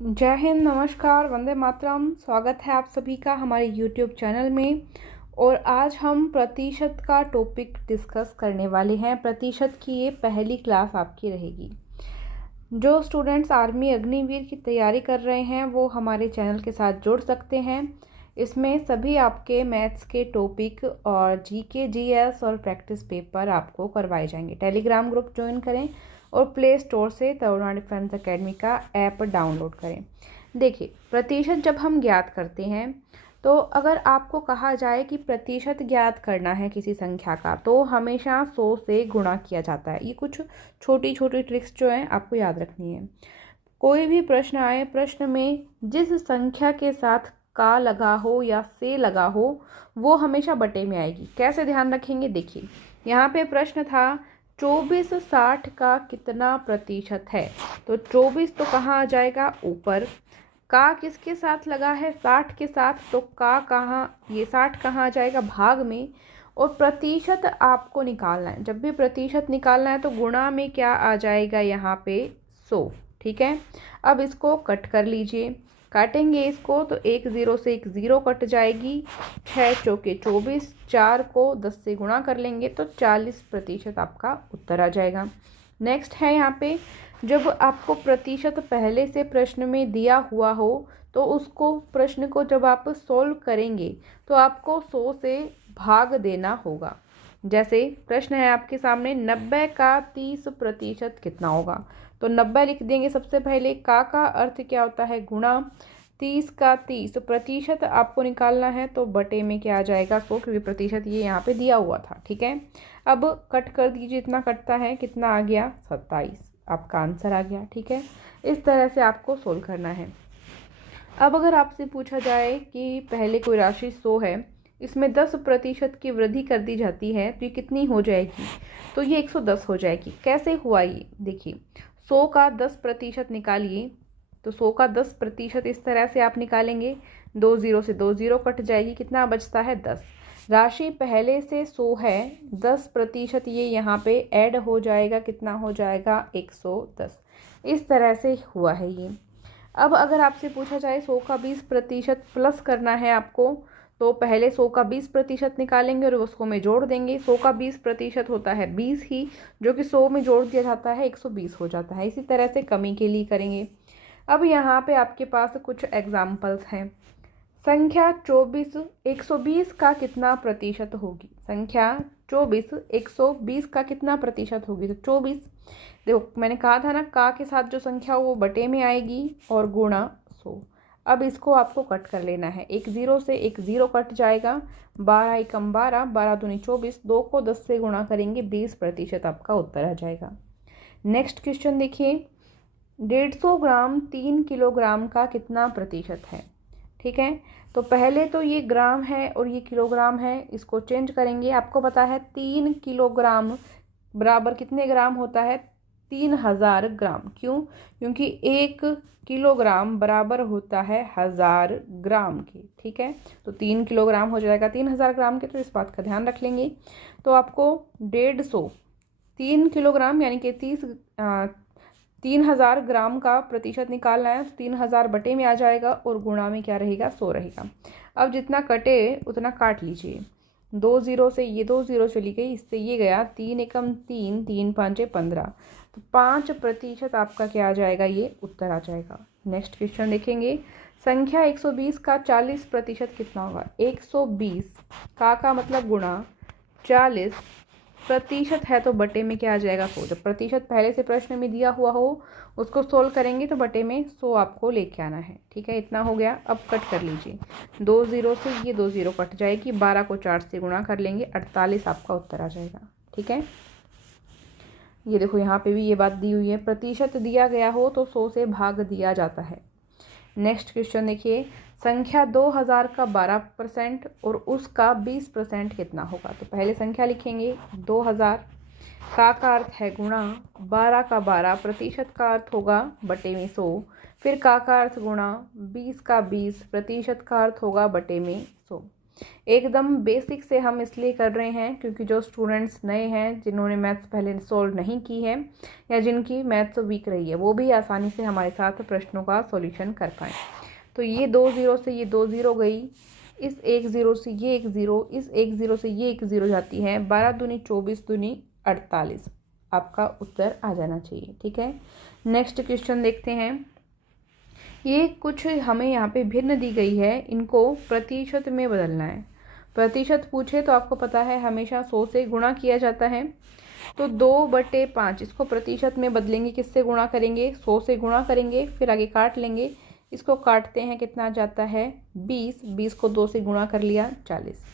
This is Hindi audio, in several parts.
जय हिंद, नमस्कार, वंदे मातरम। स्वागत है आप सभी का हमारे यूट्यूब चैनल में। और आज हम प्रतिशत का टॉपिक डिस्कस करने वाले हैं। प्रतिशत की ये पहली क्लास आपकी रहेगी। जो स्टूडेंट्स आर्मी अग्निवीर की तैयारी कर रहे हैं वो हमारे चैनल के साथ जुड़ सकते हैं। इसमें सभी आपके मैथ्स के टॉपिक और जीके, जीएस और प्रैक्टिस पेपर आपको करवाए जाएंगे। टेलीग्राम ग्रुप ज्वाइन करें और प्ले स्टोर से तरुणा डिफेंस एकेडमी का ऐप डाउनलोड करें। देखिए, प्रतिशत जब हम ज्ञात करते हैं तो अगर आपको कहा जाए कि प्रतिशत ज्ञात करना है किसी संख्या का तो हमेशा 100 से गुणा किया जाता है। ये कुछ छोटी छोटी ट्रिक्स जो हैं आपको याद रखनी है। कोई भी प्रश्न आए, प्रश्न में जिस संख्या के साथ का लगा हो या से लगा हो वो हमेशा बटे में आएगी। कैसे ध्यान रखेंगे? देखिए, यहाँ पे प्रश्न था 24 60 का कितना प्रतिशत है। तो 24 तो कहाँ आ जाएगा? ऊपर। का किसके साथ लगा है? 60 के साथ। तो का कहाँ, ये 60 कहाँ आ जाएगा? भाग में। और प्रतिशत आपको निकालना है। जब भी प्रतिशत निकालना है तो गुणा में क्या आ जाएगा? यहाँ पे 100। ठीक है, अब इसको कट कर लीजिए। काटेंगे इसको तो एक ज़ीरो से एक ज़ीरो कट जाएगी। 6 चौके 24, 4 को 10 से गुणा कर लेंगे तो 40% आपका उत्तर आ जाएगा। नेक्स्ट है यहाँ पे, जब आपको प्रतिशत पहले से प्रश्न में दिया हुआ हो तो उसको, प्रश्न को जब आप सोल्व करेंगे तो आपको 100 से भाग देना होगा। जैसे प्रश्न है आपके सामने, 90 का 30% कितना होगा? तो 90 लिख देंगे सबसे पहले। का अर्थ क्या होता है? गुणा। 30 का 30 प्रतिशत आपको निकालना है तो बटे में क्या आ जाएगा? 100, क्योंकि प्रतिशत ये यहाँ पे दिया हुआ था। ठीक है, अब कट कर दीजिए। इतना कटता है, कितना आ गया? 27। आपका आंसर आ गया। ठीक है, इस तरह से आपको सोल्व करना है। अब अगर आपसे पूछा जाए कि पहले कोई राशि 100 है, इसमें 10% की वृद्धि कर दी जाती है तो ये कितनी हो जाएगी? तो ये 110 हो जाएगी। कैसे हुआ ये? देखिए, 100 का 10% निकालिए। तो 100 का 10% इस तरह से आप निकालेंगे। 2 ज़ीरो से 2 ज़ीरो कट जाएगी। कितना बचता है? 10। राशि पहले से 100 है, 10% ये यहाँ पे ऐड हो जाएगा। कितना हो जाएगा? 110। इस तरह से हुआ है ये। अब अगर आपसे पूछा जाए 100 का 20% प्लस करना है आपको, तो पहले 100 का 20% निकालेंगे और उसको में जोड़ देंगे। 100 का 20% होता है 20 ही, जो कि 100 में जोड़ दिया जाता है 120 हो जाता है। इसी तरह से कमी के लिए करेंगे। अब यहाँ पे आपके पास कुछ एग्जाम्पल्स हैं। संख्या 24 120 का कितना प्रतिशत होगी? संख्या 24 120 का कितना प्रतिशत होगी? तो 24। देखो, मैंने कहा था ना, का के साथ जो संख्या हो वो बटे में आएगी और गुणा 100। अब इसको आपको कट कर लेना है। एक ज़ीरो से एक ज़ीरो कट जाएगा। 12 एकम 12, 12 दूनी 24, 2 को 10 से गुणा करेंगे, 20% आपका उत्तर आ जाएगा। नेक्स्ट क्वेश्चन देखिए, 150 ग्राम 3 किलोग्राम का कितना प्रतिशत है? ठीक है, तो पहले तो ये ग्राम है और ये किलोग्राम है, इसको चेंज करेंगे। आपको पता है 3 किलोग्राम बराबर कितने ग्राम होता है? 3000 ग्राम। क्यों? क्योंकि 1 किलोग्राम बराबर होता है 1000 ग्राम के। ठीक है, तो 3 किलोग्राम हो जाएगा 3000 ग्राम के, तो इस बात का ध्यान रख लेंगे। तो आपको 150 3 किलोग्राम यानी कि 3000 ग्राम का प्रतिशत निकालना है। 3000 बटे में आ जाएगा और गुणा में क्या रहेगा? 100 रहेगा। अब जितना कटे उतना काट लीजिए। 2 ज़ीरो से ये 2 ज़ीरो चली गई, इससे ये गया। 3 एकम 3, 3 पाँचे 15। तो 5% आपका क्या आ जाएगा? ये उत्तर आ जाएगा। नेक्स्ट क्वेश्चन देखेंगे, संख्या 120 का 40% कितना होगा? 120 का मतलब गुणा, 40 प्रतिशत है तो बटे में क्या आ जाएगा? 100। जब प्रतिशत पहले से प्रश्न में दिया हुआ हो उसको सोल्व करेंगे तो बटे में 100 आपको लेके आना है। ठीक है, इतना हो गया। अब कट कर लीजिए। 2 ज़ीरो से ये 2 ज़ीरो कट जाएगी। 12 को 4 से गुणा कर लेंगे, 48 आपका उत्तर आ जाएगा। ठीक है, ये देखो यहाँ पे भी ये बात दी हुई है, प्रतिशत दिया गया हो तो 100 से भाग दिया जाता है। नेक्स्ट क्वेश्चन देखिए, संख्या 2000 का 12% और उसका 20% कितना होगा? तो पहले संख्या लिखेंगे 2000, का अर्थ है गुणा, 12 का 12 प्रतिशत का अर्थ होगा बटे में 100, फिर का अर्थ गुणा, 20 का 20 प्रतिशत का अर्थ होगा बटे में 100। एकदम बेसिक से हम इसलिए कर रहे हैं क्योंकि जो स्टूडेंट्स नए हैं, जिन्होंने मैथ्स पहले सॉल्व नहीं की है या जिनकी मैथ्स वीक रही है, वो भी आसानी से हमारे साथ प्रश्नों का सॉल्यूशन कर पाएँ। तो ये 2 ज़ीरो से ये 2 ज़ीरो गई, इस 1 ज़ीरो से ये 1 ज़ीरो, इस 1 ज़ीरो से ये 1 ज़ीरो जाती है। 12 दूनी 24 दूनी 48 आपका उत्तर आ जाना चाहिए। ठीक है, नेक्स्ट क्वेश्चन देखते हैं। ये कुछ हमें यहाँ पे भिन्न दी गई है, इनको प्रतिशत में बदलना है। प्रतिशत पूछे तो आपको पता है हमेशा 100 से गुणा किया जाता है। तो 2/5 इसको प्रतिशत में बदलेंगे, किससे गुणा करेंगे? 100 से गुणा करेंगे, फिर आगे काट लेंगे। इसको काटते हैं, कितना जाता है? 20। 20 को 2 से गुणा कर लिया, 40।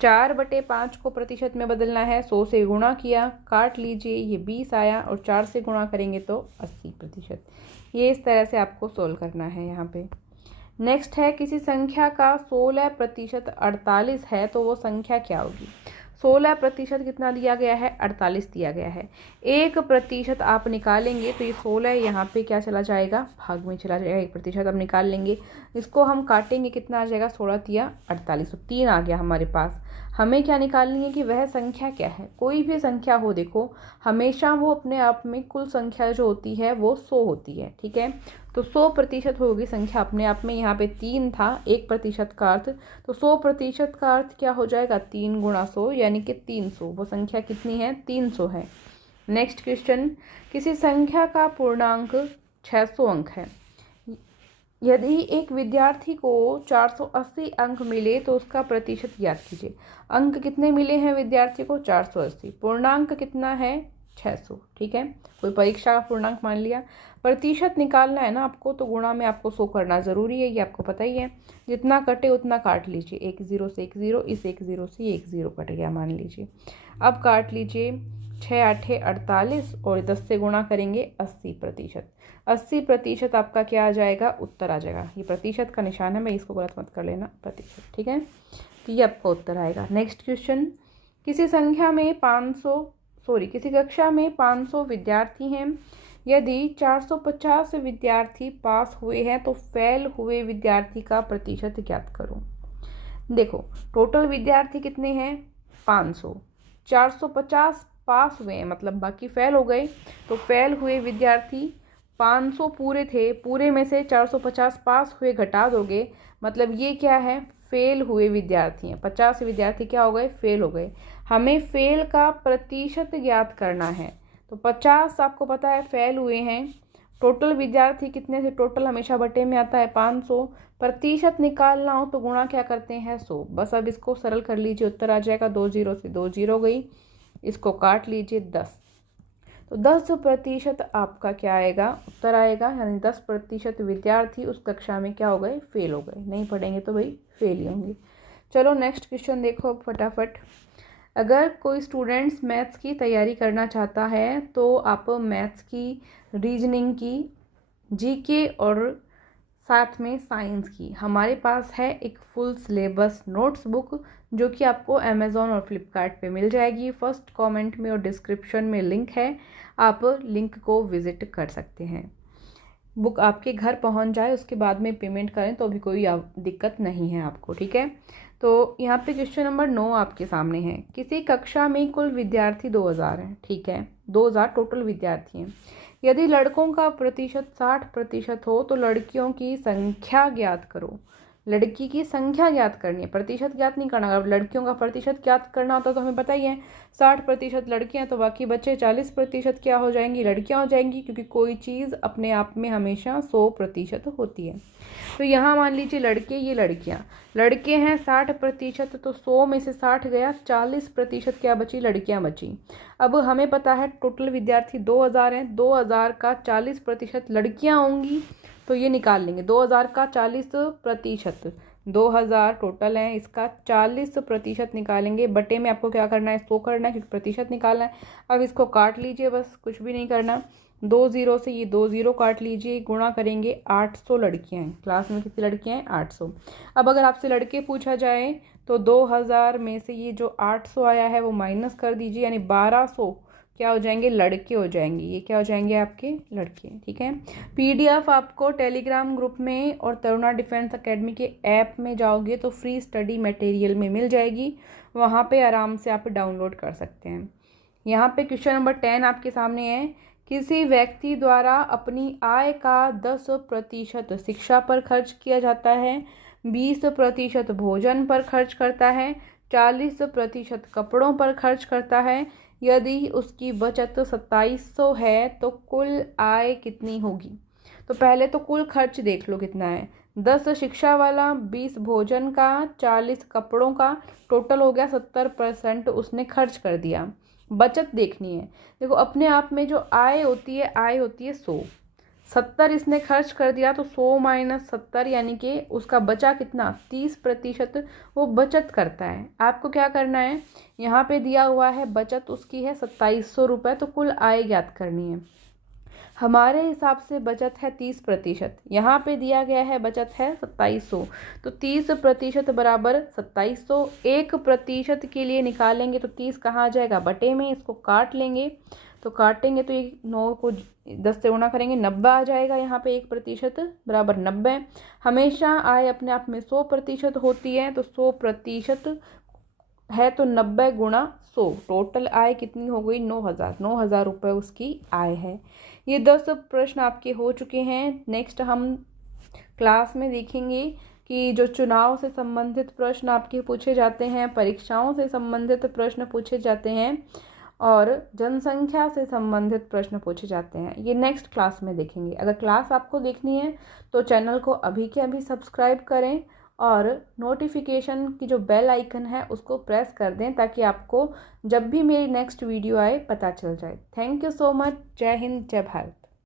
4/5 को प्रतिशत में बदलना है, 100 से गुणा किया, काट लीजिए, ये 20 आया, और 4 से गुणा करेंगे तो 80%। ये इस तरह से आपको सोल्व करना है यहाँ पे। नेक्स्ट है, किसी संख्या का 16% 48 है तो वो संख्या क्या होगी? 16% कितना दिया गया है? 48 दिया गया है। 1% आप निकालेंगे तो ये 16 यहाँ पे क्या चला जाएगा? भाग में चला जाएगा। 1% आप निकाल लेंगे, इसको हम काटेंगे, कितना आ जाएगा? 16 तिया 48, तो 3 आ गया हमारे पास। हमें क्या निकालनी है कि वह संख्या क्या है। कोई भी संख्या हो, देखो हमेशा वो अपने आप में कुल संख्या जो होती है वो 100 होती है। ठीक है, तो 100% होगी संख्या अपने आप में। यहाँ पे 3 था, 1% का अर्थ, तो 100% का अर्थ क्या हो जाएगा? 3 गुणा 100 यानी कि 300। वो संख्या कितनी है? 300 है। नेक्स्ट क्वेश्चन, किसी संख्या का पूर्णांक 600 अंक है। यदि एक विद्यार्थी को 480 अंक मिले तो उसका प्रतिशत ज्ञात कीजिए। अंक कितने मिले हैं विद्यार्थी को? 480। पूर्णांक कितना है? 600। ठीक है, कोई परीक्षा का पूर्णांक मान लिया। प्रतिशत निकालना है ना आपको, तो गुणा में आपको 100 करना ज़रूरी है, ये आपको पता ही है। जितना कटे उतना काट लीजिए। 1 ज़ीरो से 1 ज़ीरो, इस 1 ज़ीरो से 1 ज़ीरो कट गया मान लीजिए। अब काट लीजिए, 6 8 48 और 10 से गुणा करेंगे 80%। 80% आपका क्या आ जाएगा? उत्तर आ जाएगा। ये प्रतिशत का निशान है, मैं इसको गलत मत कर लेना, प्रतिशत। ठीक है, तो ये आपका उत्तर आएगा। नेक्स्ट क्वेश्चन, किसी कक्षा में 500 विद्यार्थी हैं। यदि 450 विद्यार्थी पास हुए हैं तो फेल हुए विद्यार्थी का प्रतिशत ज्ञात करो। देखो, टोटल विद्यार्थी कितने हैं? 500। 450 पास हुए हैं, मतलब बाकी फेल हो गए, तो फेल हुए विद्यार्थी 500 पूरे थे, पूरे में से 450 पास हुए घटा दोगे, मतलब ये क्या है? फेल हुए विद्यार्थी हैं। 50 विद्यार्थी क्या हो गए? फेल हो गए। हमें फेल का प्रतिशत ज्ञात करना है, तो 50 आपको पता है फेल हुए हैं। टोटल विद्यार्थी कितने थे? टोटल हमेशा बटे में आता है 500। प्रतिशत निकालना हो तो गुणा क्या करते हैं? 100। बस अब इसको सरल कर लीजिए, उत्तर आ जाएगा। 2 ज़ीरो से 2 ज़ीरो गई, इसको काट लीजिए, 10। तो 10% आपका क्या आएगा? उत्तर आएगा, यानी 10% विद्यार्थी उस कक्षा में क्या हो गए? फेल हो गए। नहीं पढ़ेंगे तो भाई फेल ही होंगे। चलो नेक्स्ट क्वेश्चन देखो अब फटाफट। अगर कोई स्टूडेंट्स मैथ्स की तैयारी करना चाहता है तो आप मैथ्स की, रीजनिंग की, जीके और साथ में साइंस की, हमारे पास है एक फुल सिलेबस नोट्स बुक, जो कि आपको अमेज़ॉन और फ्लिपकार्ट पे मिल जाएगी। फर्स्ट कमेंट में और डिस्क्रिप्शन में लिंक है, आप लिंक को विज़िट कर सकते हैं। बुक आपके घर पहुंच जाए, उसके बाद में पेमेंट करें तो भी कोई दिक्कत नहीं है आपको। ठीक है, तो यहाँ पे क्वेश्चन नंबर 9 आपके सामने है। किसी कक्षा में कुल विद्यार्थी 2000 हैं। ठीक है, 2000 टोटल विद्यार्थी हैं। यदि लड़कों का प्रतिशत 60% हो तो लड़कियों की संख्या ज्ञात करो। लड़की की संख्या ज्ञात करनी है, प्रतिशत ज्ञात नहीं करना। अगर लड़कियों का प्रतिशत ज्ञात करना होता तो हमें पता ही है 60% लड़कियां, तो बाकी बच्चे 40% क्या हो जाएंगी? लड़कियां हो जाएंगी, क्योंकि कोई चीज़ अपने आप में हमेशा 100% होती है। तो यहाँ मान लीजिए लड़के, ये लड़कियाँ, लड़के हैं 60%, तो 100 में से 60 गया, 40% क्या बची? लड़कियाँ बची। अब हमें पता है टोटल विद्यार्थी 2000 हैं, 2000 का 40% लड़कियाँ होंगी, तो ये निकाल लेंगे। 2000 का 40%, 2000 टोटल हैं, इसका 40% निकालेंगे। बटे में आपको क्या करना है? 100 करना है, क्योंकि प्रतिशत निकालना है। अब इसको काट लीजिए, बस कुछ भी नहीं करना। 2 ज़ीरो से ये 2 ज़ीरो काट लीजिए, गुणा करेंगे। 800 लड़कियां हैं क्लास में, कितनी लड़कियां हैं? 800। अब अगर आपसे लड़के पूछा जाए तो 2000 में से ये जो 800 आया है वो माइनस कर दीजिए, यानी 1200 क्या हो जाएंगे, लड़के हो जाएंगे। ये क्या हो जाएंगे आपके, लड़के। ठीक है। पीडीएफ आपको टेलीग्राम ग्रुप में और तरुणा डिफेंस एकेडमी के ऐप में जाओगे तो फ्री स्टडी मटेरियल में मिल जाएगी, वहाँ पे आराम से आप डाउनलोड कर सकते हैं। यहाँ पे क्वेश्चन नंबर 10 आपके सामने है। किसी व्यक्ति द्वारा अपनी आय का 10% शिक्षा पर खर्च किया जाता है, 20% भोजन पर खर्च करता है, 40% कपड़ों पर खर्च करता है। यदि उसकी बचत 2700 है तो कुल आय कितनी होगी। तो पहले तो कुल खर्च देख लो कितना है, 10 शिक्षा वाला, 20 भोजन का, 40 कपड़ों का, टोटल हो गया 70% उसने खर्च कर दिया। बचत देखनी है। देखो अपने आप में जो आय होती है 100, 70 इसने खर्च कर दिया तो 100 माइनस 70 यानी कि उसका बचा कितना, 30% वो बचत करता है। आपको क्या करना है, यहाँ पे दिया हुआ है बचत उसकी है 2700 रुपये, तो कुल आय ज्ञात करनी है। हमारे हिसाब से बचत है 30%, यहाँ पे दिया गया है बचत है 2700, तो 30% बराबर 2700। 1% के लिए निकालेंगे तो 30 कहाँ आ जाएगा, बटे में, इसको काट लेंगे। तो काटेंगे तो ये 9 को 10 से गुणा करेंगे, 90 आ जाएगा। यहाँ पे 1% बराबर 90। हमेशा आय अपने आप में 100% होती है, तो 100% है तो 90 गुणा 100, टोटल आय कितनी हो गई, 9000 रुपये उसकी आय है। ये 10 प्रश्न आपके हो चुके हैं। नेक्स्ट हम क्लास में देखेंगे कि जो चुनाव से संबंधित प्रश्न आपके पूछे जाते हैं, परीक्षाओं से संबंधित प्रश्न पूछे जाते हैं और जनसंख्या से संबंधित प्रश्न पूछे जाते हैं, ये नेक्स्ट क्लास में देखेंगे। अगर क्लास आपको देखनी है तो चैनल को अभी के अभी सब्सक्राइब करें और नोटिफिकेशन की जो बेल आइकन है उसको प्रेस कर दें, ताकि आपको जब भी मेरी नेक्स्ट वीडियो आए पता चल जाए। Thank you so much. जय हिंद, जय भारत।